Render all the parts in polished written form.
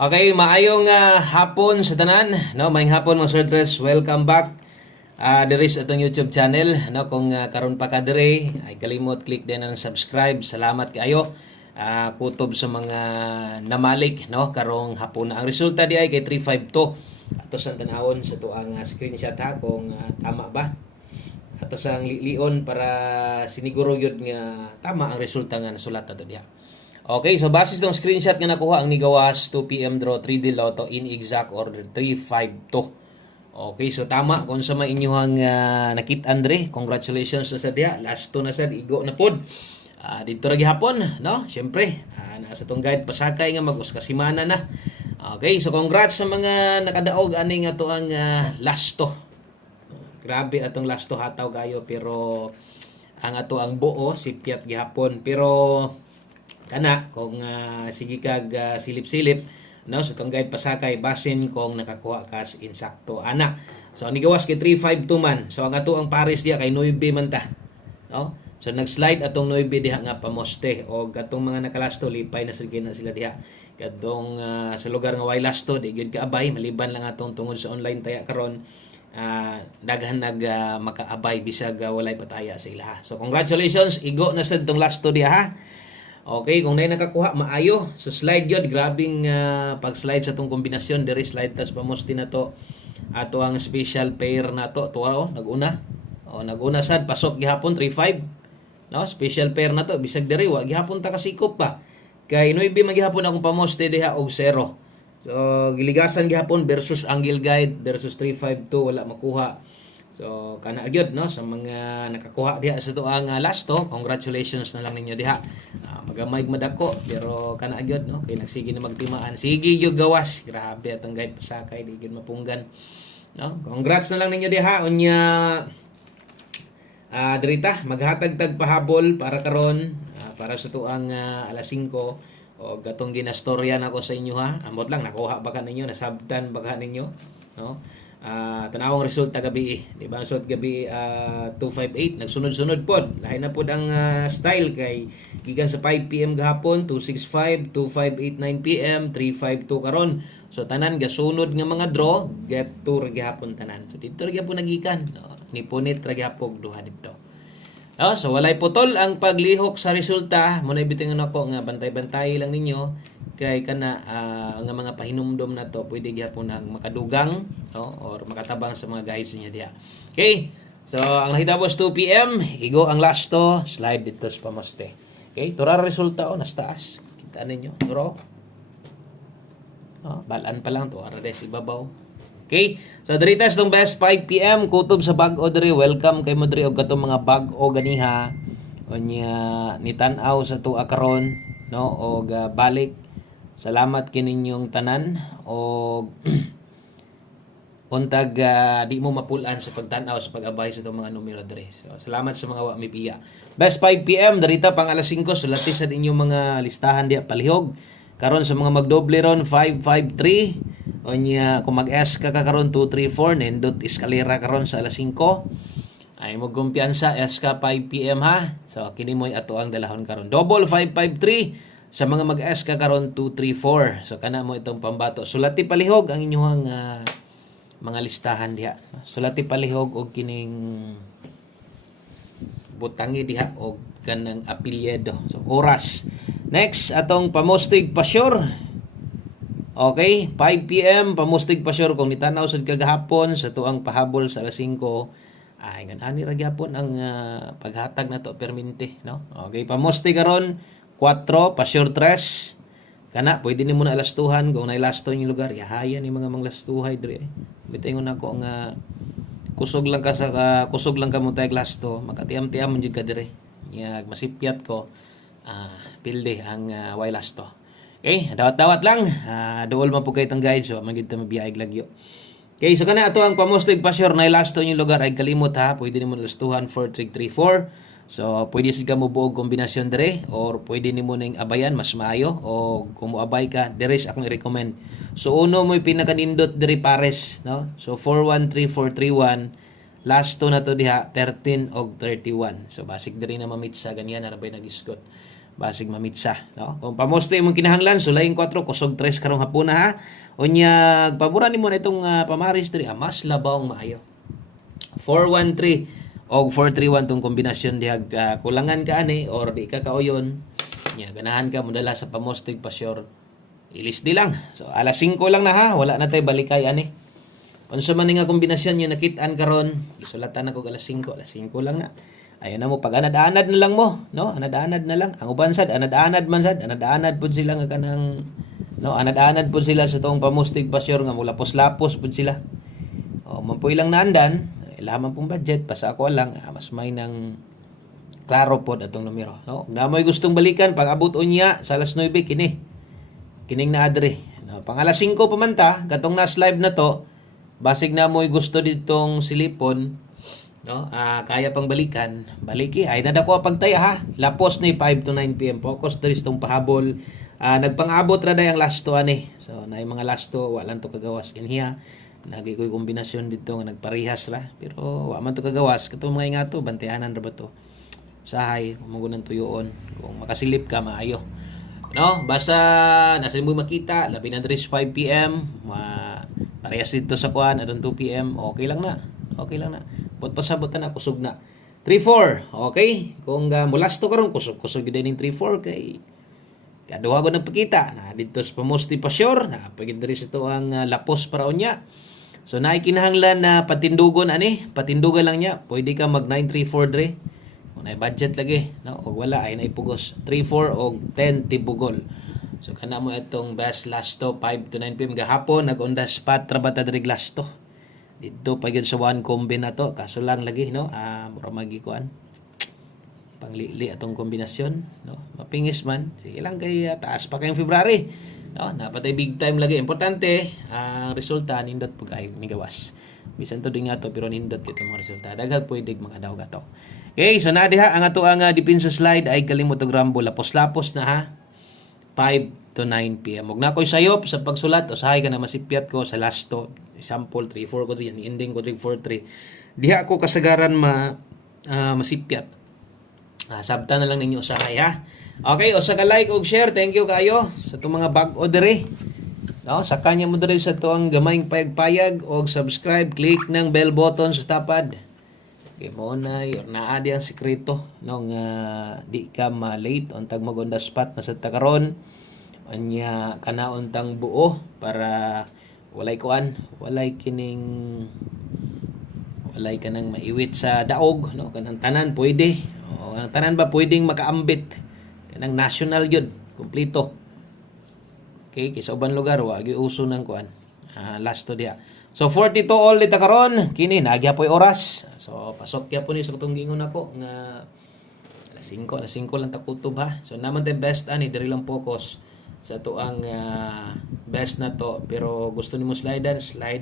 Okay, maayong hapon sa tanan, no? Maayong hapon mga Sir Tres. Welcome back. There is atong YouTube channel, no? Kung karon pa ka dire, ay kalimot click din ang subscribe. Salamat kayo. Kutob sa mga namalik, no? Karong hapon na. Ang resulta di ay kay 352. Ato sa tanawon sa tuang screenshot ha kung tama ba. Ato sa lion para siniguro yun nga tama ang resulta nga nasulat ato diha. Okay, so basis ng screenshot nga nakuha ang nigawas 2 PM draw 3D Lotto in exact order 352. Okay, so tama kung sa may inyong nakit Andre, congratulations sa diha. Last to na sad igo na pod. Dito ra gihapon, no? Syempre, nasa tong guide pasakay nga mag-us ka semana na. Okay, so congrats sa mga nakadaog ani nga to ang last to. Grabe atong last to hataw kayo pero ang ato ang buo sipyat gihapon pero kana kung sige kag silip-silip no so tong guide pasakay basin kung nakakuha ka insakto ana so nigawas kay 352 man so ang ato ang pares diha kay 9 man ta no so nag-slide atong 9 diha nga pamoste o katong mga nakalasto lipay na sila diha kadtong sa lugar nga way lasto di gyud kaabay maliban lang atong tungod sa online taya karon daghan makaabay bisag walay pataya sa ilaha so congratulations igo na sad tong lasto diha ha. Okay, kung na nakakuha, maayo. So slide yun, grabing pag-slide sa itong kombinasyon. Dere slide, tas pamusti na to. Ato ang special pair na to. Tuwa nag-una. Nag-una sad, pasok gihapon, 3-5. No, special pair na to. Bisag dere, wa gihapon ta kasikop pa. Kay Noibi maghihapon akong pamusti diha og 0. So, giligasan gihapon versus angle guide versus 3-5-2, wala makuha. So, kana agyod no sa mga nakakuha diha sa tuang last to, congratulations na lang ninyo diha. Magamay madako pero kana agyod no kay nagsige na magtimaan. Sige gyud gawas. Grabe atong guide pasakay di gyud mapunggan. No? Congrats na lang ninyo diha unya dirita maghatag-tag pahabol para karon para sa tuang alas 5 o gatong ginastorya nako sa inyo ha. Amot lang nakuha ba ka ninyo, nasabtan ba ka ninyo, no? Tanawang resulta gabi di ba sud gabi 258 nagsunod-sunod pod lahi na pod ang style kay gikan sa 5 PM gahapon 265 2589 PM 352 karon so tanan gasunod nga mga draw get to gahapon tanan so dito ra gyapon nagikan no? Nipunit ra gyapon duha dito so walay putol ang paglihok sa resulta mo na bitingon ako nga bantay-bantay lang ninyo kay kana nga mga pahinumdom na to pwede gyapon ang makadugang no or makatabang sa mga guys niya diha. Okay? So ang nahitabo 2 PM, igo ang last to, slide dito sa pamoste. Okay? Tura resulta nas taas. Kita ninyo, turo. Balaan pa lang to, ara des ibabaw. Okay? So diri tas tong best 5 PM kutob sa bag-o diri. Welcome kay mo diri og katong mga bag-o ganiha. Unya nitan-aw sa tuwa karon no og balik. Salamat kininyong tanan o untag di mo mapulan sa pagtanaw sa pag-abay sa itong mga numero dre. So, salamat sa mga wa mipiya. Best 5 PM darita pang alas 5 sulati sa inyong mga listahan diya palihog. Karon sa mga magdoble ron 553 onya kung mag-S ka karon 234 nindot eskalera karon sa alas 5. Ay mo kumpiyansa S ka 5 PM ha. So kini mo'y ato ang dalahon karon. Double 553 sa mga mag-S ka karon 234. So kana mo itong pambato. Sulati palihog ang inyong mga listahan diha. Sulati palihog og kining butangi diha og kanang apelyido. So oras. Next atong pamustig pasyor. Okay, 5 PM pamustig pasyor kung nitanaw sad kagahapon sa tuang pahabol sa alas 5. Ay ani ra gyapon ang paghatag nato permente, no? Okay, pamustig karon 4, pasyor 3. Kana, pwede ni mo na alastuhan kung nailasto yung lugar. Yahaya ni mga manglastuhay dre. Bitingon ako nga kusog lang ka mo tayong lasto. Makatiam-tiam mo ka dire. Yag masipyat ko. Pilde ang way lasto. Okay, dawat-dawat lang. Duol man po kayo itong guide. So, magiging mabiyayag lagyo. Okay, so kana ato ang pamustig pasyor na ilasto yung lugar ay kalimot ha. Pwede ni mo nalastuhan 4, 3, 3, 4. So, pwede siya mo buog kombinasyon dire or pwede ni mo ning abayan mas maayo o kung mo abay ka, dire akong i-recommend. So, uno mo pinakanindot dire pares, no? So, 413431 last to na to diha 13 og 31. So, basic dire na mamit sa ganyan na bay nag-isgot. basig mamitsa, no? Kung pamoste imong kinahanglan sulay 4 kusog 3 karong hapon na ha. Unya paboran nimo na itong pamaris diri, mas labawng maayo. 413 o 431 tong kombinasyon diha, kulangan ka ani or di ka kauyon nya ganahan ka modala sa pamostig pasyur, ilis di lang. So alas 5 lang na ha, wala na tay balikay ani. Unsa man nga kombinasyon yung nakit-an karon, gisulatan ako alas 5 lang na. Ayan na mo pag anad-anad na lang mo, no? Anad-anad na lang. Ang uban sad anad-anad man sad, anad-anad pud sila nga kanang no, anad-anad pud sila sa tong pamostig pasyur nga mulapos-lapos pud sila. O mampuy lang naandan, ilaman pong budget basta ako lang mas may nang klaro pod atong numero, no? Na may gustong balikan pag abot unya sa alas 9 kining na adre, no? Pang alas 5 pa man ta katong nas live na to, basig na mo'y gusto ditong silipon, no? Kaya pang balikan, baliki ay nadako pagtaya ha. Lapos ni 5 to 9 PM focus diri tong pahabol. Nagpang-abot ra day ang last to ani. So naay mga last to wala to kagawas kinhiya. Nagikoy kombinasyon dito nga nagparehas ra pero wa man to kagawas katong mga ingato bantayanan ra ba to. Sahay mo nang tuyoon kung makasilip ka maayo. No, basta nasa mo makita labi na diri 5 PM, parehas dito sa kuan adon 2 PM, okay lang na. Okay lang na. But pasabot na kusog na. 3-4, okay? Kung mulas to karon kusog-kusog gid ning 3-4 kay kaduha ko nagpakita na dito sa pamosti pasyur na pagid diri sa to ang lapos para unya. So naay kinahanglan na patindugon ani, patindugan lang niya. Pwede ka mag 934 dre. Kung naay budget lagi, no? O wala ay naipugos 34 o 10 tibugol. So kana mo itong best last to 5 to 9 PM gahapon nag on the spot ra bata diri last to. Dito pagid sa one combi na to, kaso lang lagi no, mura magikuan. Panglili atong kombinasyon, no? Mapingis man. Sige lang kay taas pa kayong February. No, napatay big time lagi. Importante ang resulta nindot pug kay migawas. Bisan to din nga to pero nindot kito mga resulta. Daghag pwede makadaog ato. Okay, so na diha ang ato ang depensa slide ay kalimot og rambo lapos-lapos na ha. 5 to 9 PM. Ug na koy sayop sa pagsulat usahay ka na masipyat ko sa last to. Example 3-4 ko diyan, ending ko 3-4-3. Diha ako kasagaran masipyat. Sabta na lang ninyo usahay ha. Okay, usa ka like ug share. Thank you kayo sa itong mga bag-o diri. No, sa kanya mo diri sa tuang gamayng payag-payag og subscribe, click ng bell button sa tapad. Okay, mo na naa di ang sekreto no nga di ka ma-late on tag mag on the spot na sa takaron. Anya kanaon tang buo para walay kuan, walay kanang maiwit sa daog no, kanang tanan pwede. O ang tanan ba pwedeng makaambit kanang national yun, kompleto. Okay, kisa ubang lugar wa gi uso nang kuan. Last to dia. So 42 all dita karon, kini nagya po'y oras. So pasok ya po ni sa katong gingon ako nga alas 5 lang ta kutob ha. So naman tay best ani diri lang focus sa to ang best na to, pero gusto nimo slide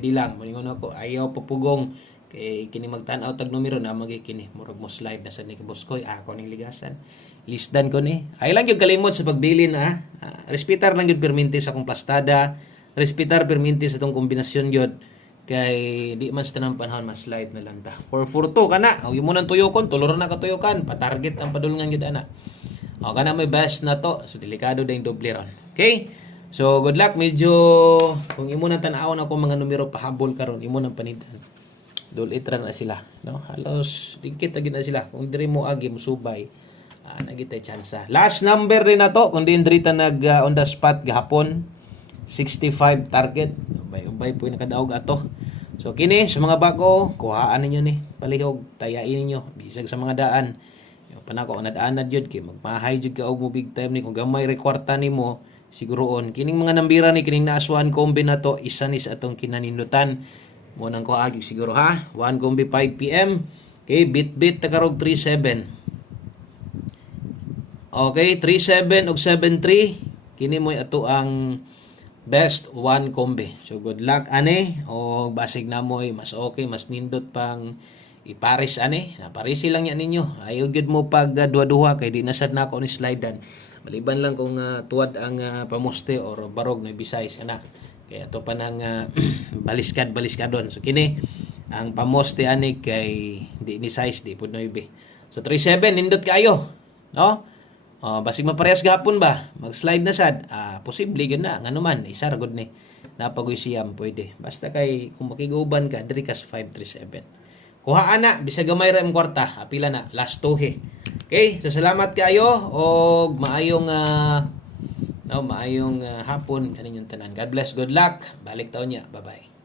di lang. Moingon ako ayaw papugong kay kini magtan-aw tag numero na magikini murag mo slide na sa ni Boskoy ako ning ligasan. Lisdan ko ni. Ay lang yung kalimot sa pagbilin ha. Respitar lang yung perminti sa akong plastada. Respitar perminti sa itong kombinasyon yun. Kay di man sa tanang panahon mas slide na lang ta. 442 ka na. Huwag mo nang tuyokon. Tuloran na katuyokan. Patarget ang padulungan yun ana. O ka na may best na to. So delikado din doble ron. Okay? So good luck. Medyo kung imo nang tanawon ako mga numero pahabol karon, imo nang panidan. Dulitran na sila, no? Halos dikit na gid na sila. Kung diri mo agi mo subay, nagitay tsansa. Last number rin na to, kung di drita nag on the spot gahapon, 65 target. Ubay po nakadaog ato. So kini sa mga bago, kuhaan ninyo ni, palihog, tayain ninyo, bisag sa mga daan. Yung panako anad-anad jud kay magmahay jud ka og mo big time ni kung gamay rekwarta nimo, siguroon kining mga nambira ni kining naaswan kombi na to, isa ni sa atong kinanindutan. Mo nang kuagi siguro ha. 1 kombi 5 PM. Okay, bit takarog 37. Okay, 37 ug 73 kini mo'y ato ang best 1 kombi. So good luck ani o basig na mo'y mas okay, mas nindot pang iparis ani. Naparisi lang yan ninyo. Ayaw gyud mo pag duha-duha kay di na sad nako ni slidean. Maliban lang kung tuwad ang pamuste or barog na bisayis ana. Kaya ito pa nang baliskadon. So kini ang pamoste ani kay di ni size di pud 9. So 37 nindot kayo, no? Basig maparehas gahapon ba? Mag-slide na sad. Posible gyud na ngano man isa ra gud ni. Napagoy siyam pwede. Basta kay kung makiguban ka diri ka sa 537. Kuhaan na bisag gamay ra imong kwarta. Apila na last 2 he. Okay, so salamat kayo og maayong hapon kaninyong tanan. God bless, good luck. Balik taon niya. Bye-bye.